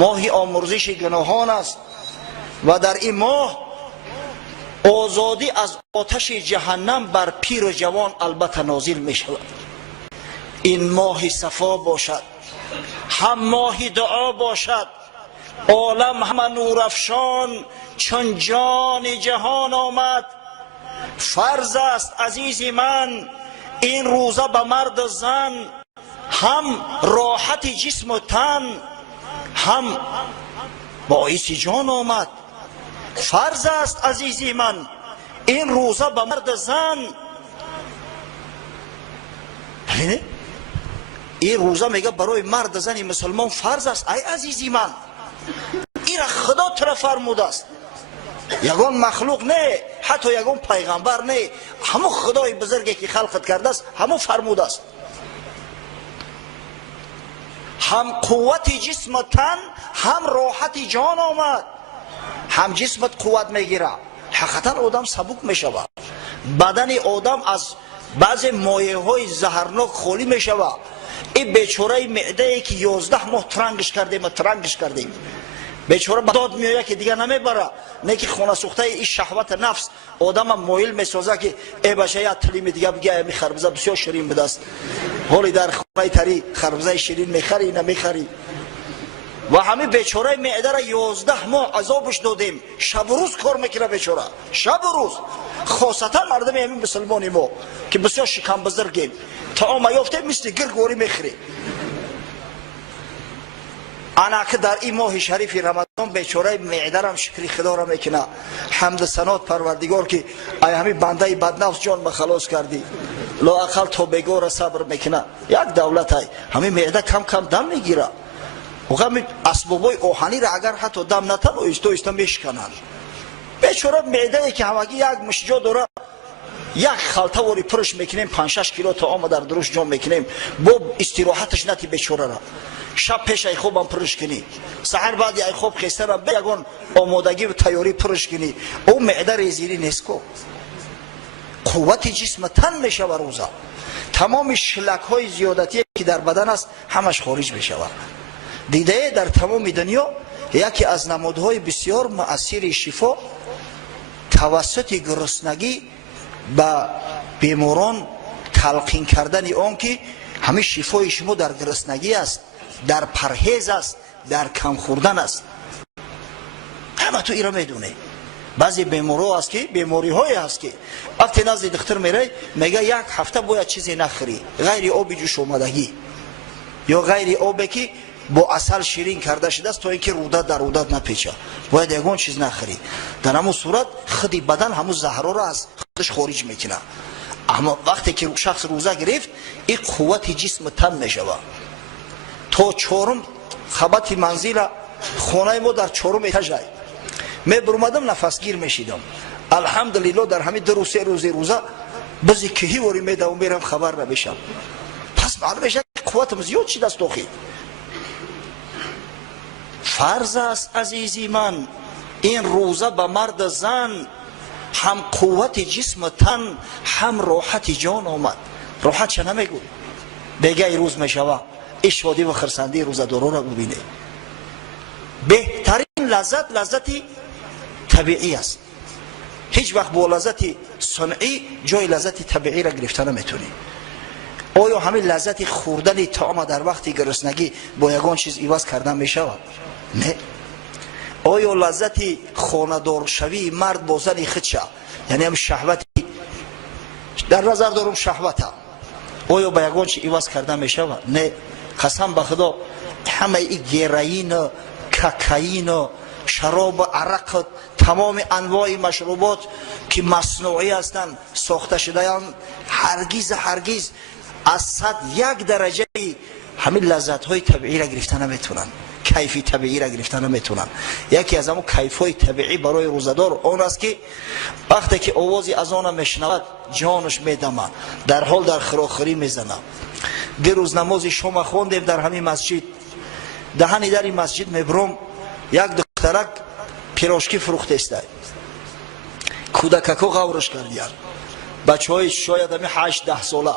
ماه آمرزش گناهان است و در این ماه آزادی از آتش جهنم بر پیر و جوان البته نازل می شود. این ماه صفا باشد، هم ماه دعا باشد، عالم همه نورافشان چون جان جهان آمد. فرض است عزیز من این روزه به مرد و زن، هم راحت جسم و تن هم باعث جان آمد. فرض است عزیزی من این روزه به مرد و زن. این روزه میگه برای مرد و زن مسلمان فرض است. ای عزیزی من، این را خدا تو فرموده است، یگان مخلوق نه، حتی یگان پیغمبر نه، همو خدای بزرگی که خلقت کرده است همو فرموده است. هم قوت جسم و تن هم راحت جان آمد. هم جسمت قوت میگیره، حقیقتا آدم سبک میشود، بدن آدم از بعض مایه های زهرناک خالی میشود. این بیچاره معده ای که 11 ماه ترنگش کردیم بیچاره داد میآید که دیگه نمیبره، نه که خونه سوخته این شهوت نفس آدم مایل میسازه که ای باشه یا تلیم دیگه بگه می خربزه بسیار شیرین بده است، حالی در خونه تری خربزه شیرین میخری نمیخری. و همه بیچاره معده را 11 ماه عذابش دادیم، شب و روز کار میکنه بیچاره، شب و روز. خاصتا مردم همین مسلمانی ما که بسیار شکم بزرگیم، طعام یافته مثل گرگوری میخری. انا که در این ماه شریف رمضان بیچاره معده را شکری خدا را میکنه، حمد ثنا پروردگار که ای همین بنده بدنفس جان ما خلاص کردی، لااقل تا بگور صبر میکنه. یک دولت های همین معده کم کم دم میگیره و همین اسبابای آهنی را اگر حتی دم نتن ایستا میشکنن. بیچاره معده ای که همگی یک مشجا داره، یک خلطه واری پرش میکنیم 5-6 کیلو طعام در دروش جان میکنیم، با استراحتش نتی بیچاره را. شب پیش ای خوب هم پرش کنی، سحر بعد ای خوب خیسته را به یگان آمادگی و تیاری پرش کنی، او معده ریزیری نیست کو. قوت جسم تن میشه و روزه تمام شلک های زیادتی که در بدن است همش خارج میشه. دیده در تمام دنیا یکی از نمودهای بسیار مؤثر شفا توسط گرسنگی به بیماران تلقین کردن آن که همه شفای شما در گرسنگی است، در پرهیز است، در کم خوردن است. همه تو ایران میدونه. بعضی بیمارا هست که بیماری های هست که وقتی نزد دکتر میره میگه یک هفته باید چیزی نخوری غیر آب جوش آمدگی یا غیر آبی که با عسل شیرین کرده شده است تا اینکه رودت در رودت نپیچه، باید یگان چیز نخوری. در همون صورت خودی بدن همون زهرا را از خودش خارج میکنه. اما وقتی که شخص روزه گرفت این قوت جسم تن میشود. تا 4 خبت منزل خانه ما در 4 ایتاژ می برمدم نفسگیر میشیدم. الحمدلله در همین 2 3 روز روزه بعضی کهی وری میدم میرم خبر نمیشم. پس معلوم میشه قوتم زیاد شده است. توخی فرض است عزیزی من این روزه به مرد زن هم قوت جسم تن هم راحت جان آمد. راحت چه نمیگوی بگه ای روز میشوه اشوادی و خرسندی روزه دارو را ببینه. بهترین لذت طبیعی است. هیچ وقت با لذت صنعی جای لذت طبیعی را گرفته نمیتونی. آیا همین لذت خوردن طعام در وقت گرسنگی با یگان چیز عوض کردن میشود؟ نه. آیا لذت خانه‌دار شوی مرد با زن خودشه، یعنی هم شهوتی در نظر دارم شهوته، آیا با یگان چیز عوض کردن میشود؟ نه. قسم به خدا همه این گیرین، ککین، شراب، عرق، تمام انواع مشروبات که مصنوعی هستند ساخته شده اند هرگز از 101 درجه همین لذت های طبیعی را گرفتن نمیتونن، کیفی طبیعی را گرفتن نمیتونن. یکی از همون کیف های طبیعی برای روزدار اون است که وقتی که آوازی از آن میشنود جانش میدمه، در حال در خراخری میزنه. دیروز نماز شام خواندیم در همین مسجد، دهنی در این مسجد میبرم یک دخترک پیراشکی فروخته است، کودککو غورش کردیان، بچه های شاید همی 8-10 ساله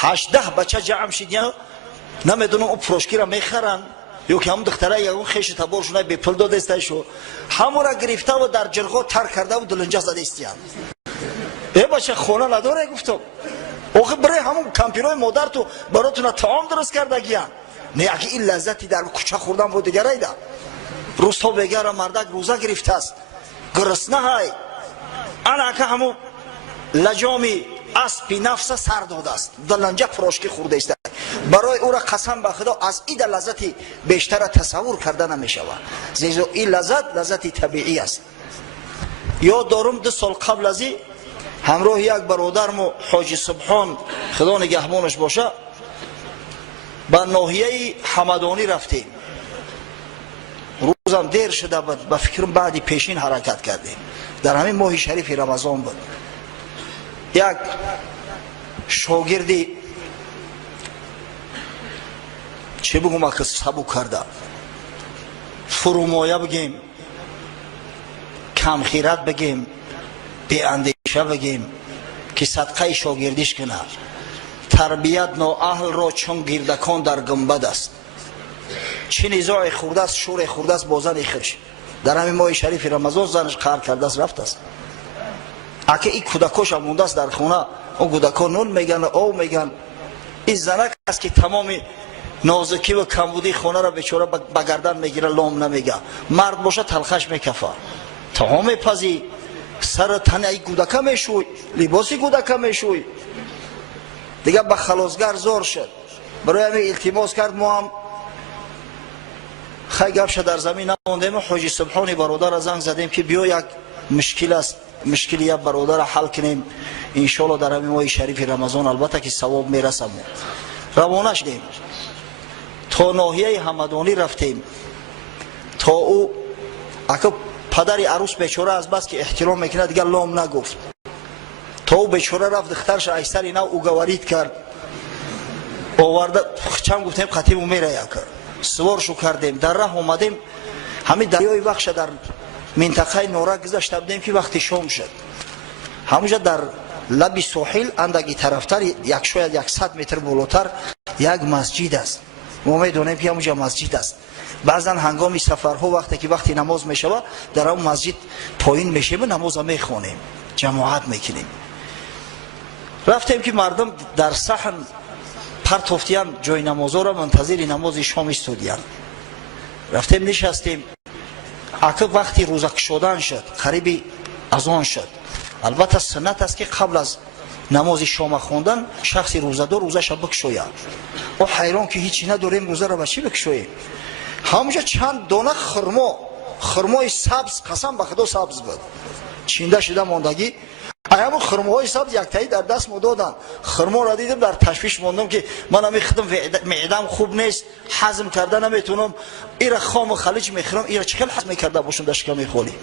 8-10 بچه جمع شدیان، نمیدونم اون پیراشکی را میخرن یا که هم دختره یگون خیش تبارشونه به پل داده استایشو همون را گرفته و در جرغا تر کرده و دلنجا زده استیان ای بچه خونه نداره گفتم آخه برای همون کمپیرای مادر تو براتون طعام درست کرده گیان نه اگه این لذتی در کوچه خوردن بود دیگه ایده روستا بگره مردک روزه گرفته است گرسنه های انا که همون لجامی اسبی نفس سر داده است دلنجک فراشکی خورده است برای او را قسم به خدا از این لذتی بیشتر تصور کرده نمیشود زیرا این لذتی طبیعی است. یاد دارم 2 سال قبل از این همراه یک برادرم حاجی سبحان خدا نگهبانش باشه به ناحیه حمدانی رفتیم. روزم دیر شده بود به فکرم بعدی پیشین حرکت کردیم در همین ماه شریف رمضان بود. یک شاگردی چه بگم اکه سبو کرده فرومایه بگیم کم خیرت بگیم بی اندیشه بگیم که صدقه شاگردیش کنه تربیت نااهل را چون گردکان در گنبد است چه نزاع خورده است شور خورده است با زن خرش در همین ماه شریف رمضان زنش قهر کرده است رفت است اگه این کودکاش هم مونده است در خونه اون کودکان نون میگن او میگن این زنک است که تمام نازکی و کمبودی خونه را بیچاره به گردن میگیره لام نمیگه مرد باشه تلخش میکفه تا میپزی سر تن ای کودکا میشوی لباسی کودکا میشوی دیگه به خلاصگر زور شد برای همین التماس کرد ما هم خیلی گپ شد در زمین نماندیم حاجی سبحانی برادر را زنگ زدیم که بیا یک مشکل است مشکلی یک برادر حل کنیم انشالله در همین ماه شریف رمضان البته که ثواب میرسم روانه شدیم تا ناحیه حمدانی رفتیم تا او اگه پدر عروس بیچاره از بس که احترام میکنه دیگه لام نگفت تا او بیچاره رفت دخترش ایسر اینا او گوارید کرد آورده چند گفتیم خطیب میره یک سوارشو کردیم در راه اومدیم همین دریای بخش در منطقه نورک گذشته بودیم که وقتی شام شد همونجا در لب ساحل اندکی طرفتر یک شاید 100 متر بالاتر یک مسجد است ما میدونیم که همونجا مسجد است بعضا هنگامی سفرها وقتی نماز میشود در اون مسجد پایین میشیم و نماز میخوانیم جماعت میکنیم رفتیم که مردم در صحن پرتوفتیان جای نمازها را منتظر نماز شام استودیان رفتیم نشستیم اگه وقتی روزه شدن شد قریب اذان شد البته سنت است که قبل از نماز شام خوندن شخص روزه‌دار روزش بکشوید او حیران که هیچی نداریم روزه را به چی بکشویم همونجا چند دانه خرمای سبز قسم به خدا سبز بود چینده شده ماندگی ایام خرمای سبز یک تایی در دست دادن خرما را دیدم در تشویش ماندم که من هم خودم معدم خوب نیست هضم کرده نمیتونم ایرا خام و خلیج میخورم ایرا چقدر هضم میکرده باشم در شکم میخوری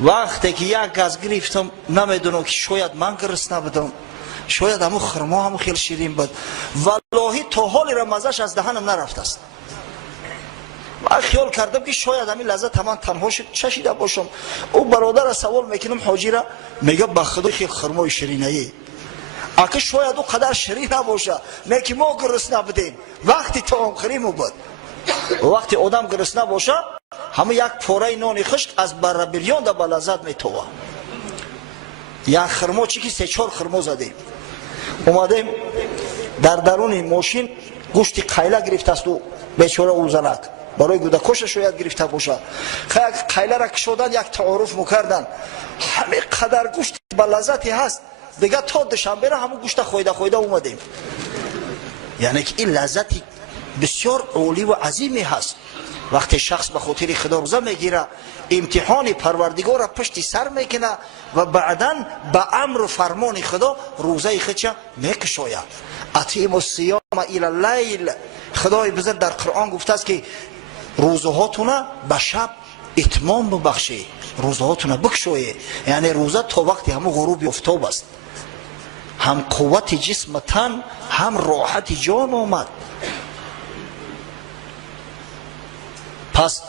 وقتی که یک گاز گرفتم نمیدونم که شاید من گرسنه بودم شاید همون خرما هم خیلی شیرین بود والله تا حال رمزش از دهنم نرفته است من خیال کردم که شاید همین لذت من تنها چشیده باشم او برادر سوال میکنم حاجی را میگه به خدا خیلی خرمای شیرینه ای اگه شاید او قدر شیرین نباشه نه که ما گرسنه بودیم وقتی طعام خوریم بود وقتی آدم گرسنه باشه همه یک پاره نان خشک از برابریان در بلذت میتوه یک خرما چی که 3-4 خرما زدیم اومدیم در درون ماشین گوشت قیله گرفته است و بیچاره او زنک برای گودکش شاید گرفته باشه قیله را کشودن یک تعارف میکردن همه قدر گوشت بلذتی هست دیگه تا دوشنبه را همون گوشت خویده اومدیم یعنی که این لذتی بسیار عالی و عظیمی هست وقتی شخص به خاطر خدا روزه میگیره امتحان پروردگار را پشت سر میکنه و بعداً به امر و فرمان خدا روزه خودش میکشاید اطیعوا الصیام الی اللیل خدای بزرگ در قرآن گفته است که روزه هاتون به شب اتمام ببخشید روزه هاتون بکشوید یعنی روزه تا وقتی همون غروب آفتاب است هم قوت جسم تن هم راحت جان آمد پس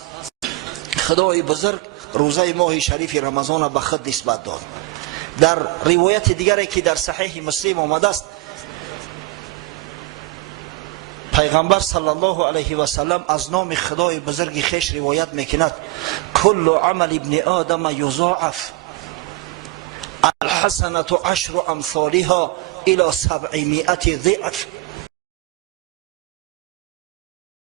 خدای بزرگ روزه ماه شریف رمضان به خود نسبت داد در روایت دیگری که در صحیح مسلم آمده است پیغمبر صلی الله علیه و سلم از نام خدای بزرگ خیش روایت میکند کل عمل ابن آدم یضاعف الحسنة عشر امثالها الى 700 ضعف.